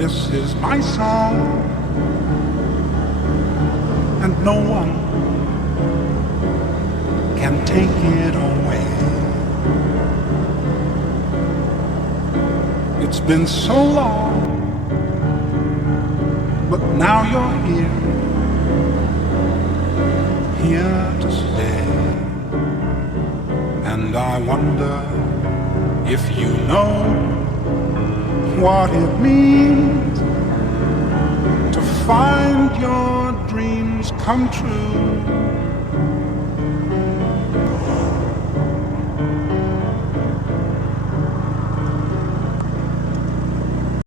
This is my song, and no one can take it away. It's been so long, but now you're here to stay. And I wonder if you know what it means to find your dreams come true.